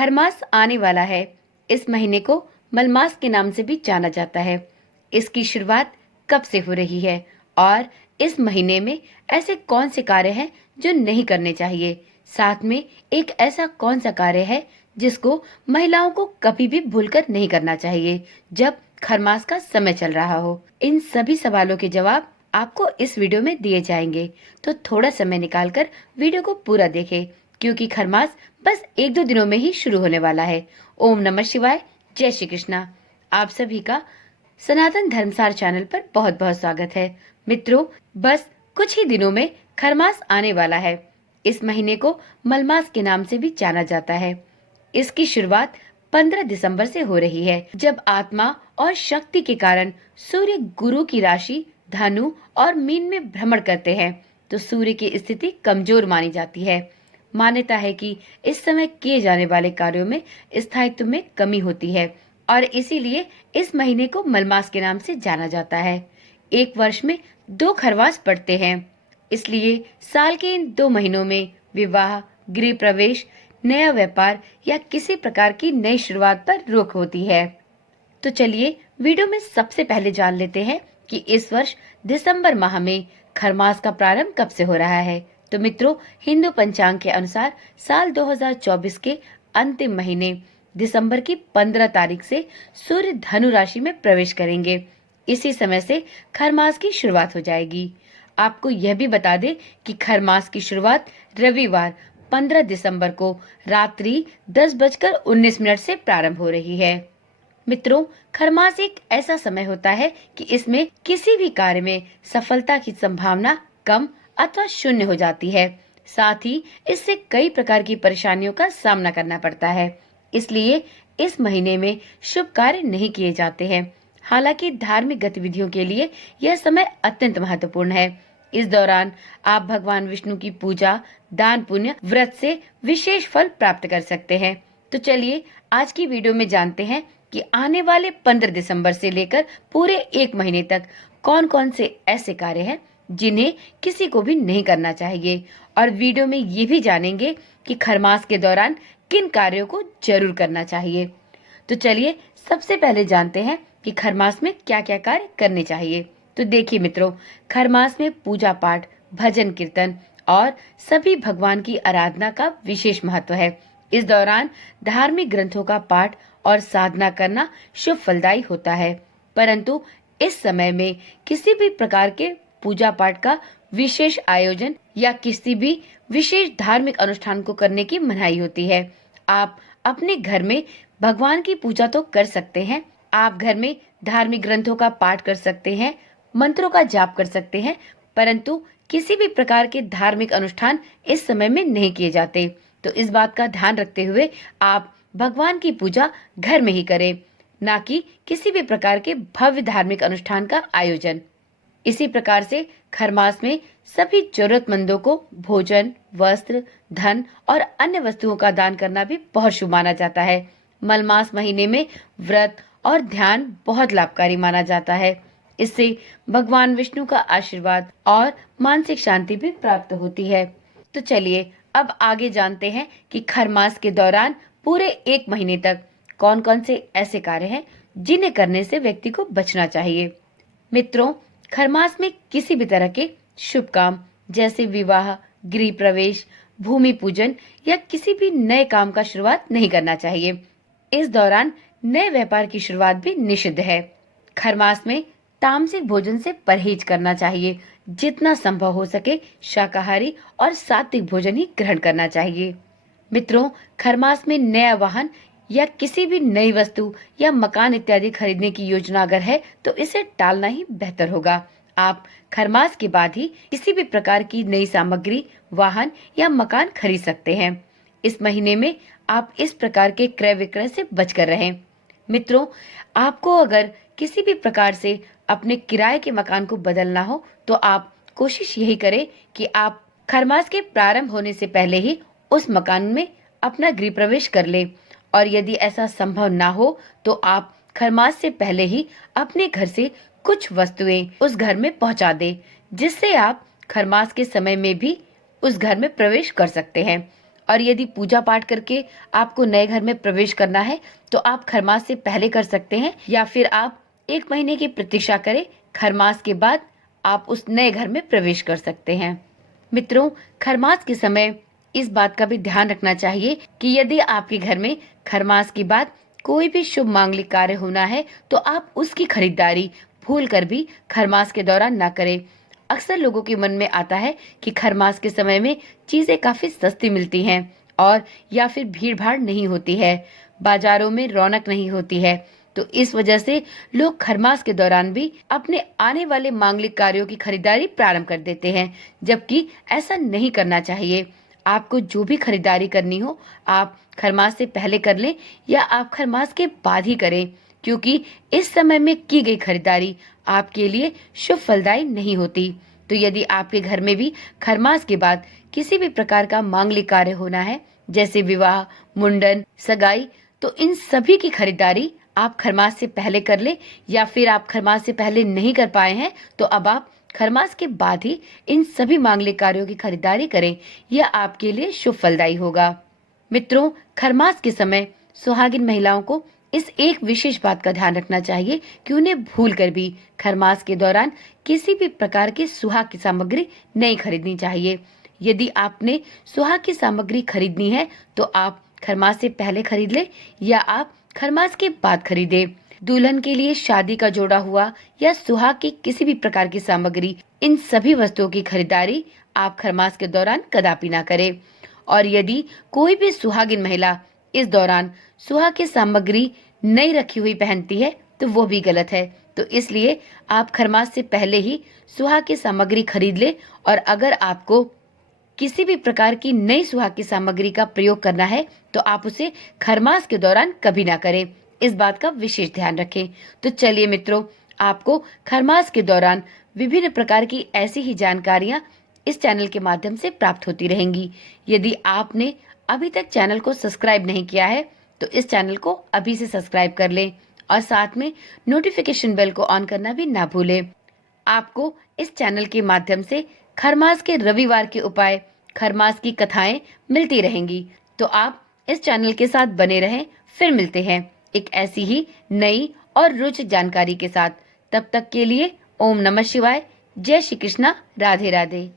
खरमास आने वाला है। इस महीने को मलमास के नाम से भी जाना जाता है। इसकी शुरुआत कब से हो रही है और इस महीने में ऐसे कौन से कार्य हैं जो नहीं करने चाहिए? साथ में एक ऐसा कौन सा कार्य है जिसको महिलाओं को कभी भी भूलकर नहीं करना चाहिए जब खरमास का समय चल रहा हो? इन सभी सवालों के जवाब आपको इस वीडियो में दिए जाएंगे, तो थोड़ा समय निकालकर वीडियो को पूरा देखें, क्योंकि खरमास बस 1-2 दिनों में ही शुरू होने वाला है। ओम नमः शिवाय, जय श्री कृष्णा। आप सभी का सनातन धर्मसार चैनल पर बहुत बहुत स्वागत है। मित्रों, बस कुछ ही दिनों में खरमास आने वाला है। इस महीने को मलमास के नाम से भी जाना जाता है। इसकी शुरुआत 15 दिसंबर से हो रही है, जब आत्मा और शक्ति के कारण सूर्य गुरु की राशि धनु और मीन में भ्रमण करते हैं, तो सूर्य की स्थिति कमजोर मानी जाती है। मान्यता है कि इस समय किए जाने वाले कार्यों में स्थायित्व में कमी होती है और इसीलिए इस महीने को मलमास के नाम से जाना जाता है। एक वर्ष में 2 खरवास पड़ते हैं, इसलिए साल के इन 2 महीनों में विवाह, गृह प्रवेश, नया व्यापार या किसी प्रकार की नई शुरुआत पर रोक होती है। तो चलिए वीडियो में सबसे पहले जान लेते हैं कि इस वर्ष दिसंबर माह में खरमास का प्रारंभ कब से हो रहा है। तो मित्रों, हिंदू पंचांग के अनुसार साल 2024 के अंतिम महीने दिसंबर की 15 तारीख से सूर्य धनु राशि में प्रवेश करेंगे। इसी समय से खरमास की शुरुआत हो जाएगी। आपको यह भी बता दें कि खरमास की शुरुआत रविवार 15 दिसंबर को रात्रि 10:19 से प्रारंभ हो रही है। मित्रों, खरमास एक ऐसा समय होता है कि इसमें किसी भी कार्य में सफलता की संभावना कम अथवा शून्य हो जाती है। साथ ही इससे कई प्रकार की परेशानियों का सामना करना पड़ता है। इसलिए इस महीने में शुभ कार्य नहीं किए जाते हैं। हालांकि धार्मिक गतिविधियों के लिए यह समय अत्यंत महत्वपूर्ण है। इस दौरान आप भगवान विष्णु की पूजा, दान पुण्य, व्रत से विशेष फल प्राप्त कर सकते हैं। तो चलिए आज की वीडियो में जानते हैं कि आने वाले 15 दिसंबर से लेकर पूरे 1 महीने तक कौन कौन से ऐसे कार्य हैं जिन्हें किसी को भी नहीं करना चाहिए, और वीडियो में ये भी जानेंगे कि खरमास के दौरान किन कार्यों को जरूर करना चाहिए। तो चलिए सबसे पहले जानते हैं कि खरमास में क्या क्या कार्य करने चाहिए। तो देखिए मित्रों, खरमास में पूजा पाठ, भजन कीर्तन और सभी भगवान की आराधना का विशेष महत्व है। इस दौरान धार्मिक ग्रंथों का पाठ और साधना करना शुभ फलदायी होता है, परंतु इस समय में किसी भी प्रकार के पूजा पाठ का विशेष आयोजन या किसी भी विशेष धार्मिक अनुष्ठान को करने की मनाही होती है। आप अपने घर में भगवान की पूजा तो कर सकते हैं, आप घर में धार्मिक ग्रंथों का पाठ कर सकते हैं, मंत्रों का जाप कर सकते हैं, परंतु किसी भी प्रकार के धार्मिक अनुष्ठान इस समय में नहीं किए जाते। तो इस बात का ध्यान रखते हुए आप भगवान की पूजा घर में ही करें, ना कि किसी भी प्रकार के भव्य धार्मिक अनुष्ठान का आयोजन। इसी प्रकार से खरमास में सभी जरूरतमंदों को भोजन, वस्त्र, धन और अन्य वस्तुओं का दान करना भी बहुत शुभ माना जाता है। मलमास महीने में व्रत और ध्यान बहुत लाभकारी माना जाता है। इससे भगवान विष्णु का आशीर्वाद और मानसिक शांति भी प्राप्त होती है। तो चलिए अब आगे जानते हैं कि खरमास के दौरान पूरे 1 महीने तक कौन कौन से ऐसे कार्य हैं जिन्हें करने से व्यक्ति को बचना चाहिए। मित्रों, खरमास में किसी भी तरह के शुभ काम जैसे विवाह, गृह प्रवेश, भूमि पूजन या किसी भी नए काम का शुरुआत नहीं करना चाहिए। इस दौरान नए व्यापार की शुरुआत भी निषिद्ध है। खरमास में तामसिक भोजन से परहेज करना चाहिए। जितना संभव हो सके शाकाहारी और सात्विक भोजन ही ग्रहण करना चाहिए। मित्रों, खरमास में नया वाहन या किसी भी नई वस्तु या मकान इत्यादि खरीदने की योजना अगर है तो इसे टालना ही बेहतर होगा। आप खरमास के बाद ही किसी भी प्रकार की नई सामग्री, वाहन या मकान खरीद सकते हैं। इस महीने में आप इस प्रकार के क्रय विक्रय से बचकर रहें। मित्रों, आपको अगर किसी भी प्रकार से अपने किराए के मकान को बदलना हो तो आप कोशिश यही करें कि आप खरमास के प्रारंभ होने से पहले ही उस मकान में अपना गृह प्रवेश कर ले, और यदि ऐसा संभव ना हो तो आप खरमास से पहले ही अपने घर से कुछ वस्तुएं उस घर में पहुंचा दे, जिससे आप खरमास के समय में भी उस घर में प्रवेश कर सकते हैं। और यदि पूजा पाठ करके आपको नए घर में प्रवेश करना है तो आप खरमास से पहले कर सकते हैं, या फिर आप 1 महीने की प्रतीक्षा करें। खरमास के बाद आप उस नए घर में प्रवेश कर सकते हैं। मित्रों, खरमास के समय इस बात का भी ध्यान रखना चाहिए कि यदि आपके घर में खरमास के बाद कोई भी शुभ मांगलिक कार्य होना है तो आप उसकी खरीदारी भूल कर भी खरमास के दौरान न करें। अक्सर लोगों के मन में आता है कि खरमास के समय में चीजें काफी सस्ती मिलती हैं और या फिर भीड़ भाड़ नहीं होती है, बाजारों में रौनक नहीं होती है। तो इस वजह से लोग खरमास के दौरान भी अपने आने वाले मांगलिक कार्यों की खरीदारी प्रारंभ कर देते हैं, जबकि ऐसा नहीं करना चाहिए। आपको जो भी खरीदारी करनी हो आप खरमास से पहले कर लें या आप खरमास के बाद ही करें, क्योंकि इस समय में की गई खरीदारी आपके लिए शुभ फलदायी नहीं होती। तो यदि आपके घर में भी खरमास के बाद किसी भी प्रकार का मांगलिक कार्य होना है, जैसे विवाह, मुंडन, सगाई, तो इन सभी की खरीदारी आप खरमास से पहले कर ले, या फिर आप खरमास से पहले नहीं कर पाए हैं तो अब आप खरमास के बाद ही इन सभी मांगलिक कार्यों की खरीदारी करें। यह आपके लिए शुभ फलदायी होगा। मित्रों, खरमास के समय सुहागिन महिलाओं को इस एक विशेष बात का ध्यान रखना चाहिए कि उन्हें भूल कर भी खरमास के दौरान किसी भी प्रकार की सुहाग की सामग्री नहीं खरीदनी चाहिए। यदि आपने सुहाग की सामग्री खरीदनी है तो आप खरमास से पहले खरीद ले या आप खरमास के बाद खरीदे। दुल्हन के लिए शादी का जोड़ा हुआ या सुहाग की किसी भी प्रकार की सामग्री, इन सभी वस्तुओं की खरीदारी आप खरमास के दौरान कदापि ना करें। और यदि कोई भी सुहागिन महिला इस दौरान सुहाग की सामग्री नहीं रखी हुई पहनती है तो वो भी गलत है। तो इसलिए आप खरमास से पहले ही सुहाग की सामग्री खरीद ले, और अगर आपको किसी भी प्रकार की नई सुहाग की सामग्री का प्रयोग करना है तो आप उसे खरमास के दौरान कभी ना करें। इस बात का विशेष ध्यान रखें। तो चलिए मित्रों, आपको खरमास के दौरान विभिन्न प्रकार की ऐसी ही जानकारियां इस चैनल के माध्यम से प्राप्त होती रहेंगी। यदि आपने अभी तक चैनल को सब्सक्राइब नहीं किया है तो इस चैनल को अभी से सब्सक्राइब कर लें और साथ में नोटिफिकेशन बेल को ऑन करना भी ना भूलें। आपको इस चैनल के माध्यम से खरमास के रविवार के उपाय, खरमास की कथाएं मिलती रहेंगी। तो आप इस चैनल के साथ बने रहें। फिर मिलते हैं एक ऐसी ही नई और रोचक जानकारी के साथ। तब तक के लिए ओम नमः शिवाय, जय श्री कृष्णा, राधे राधे।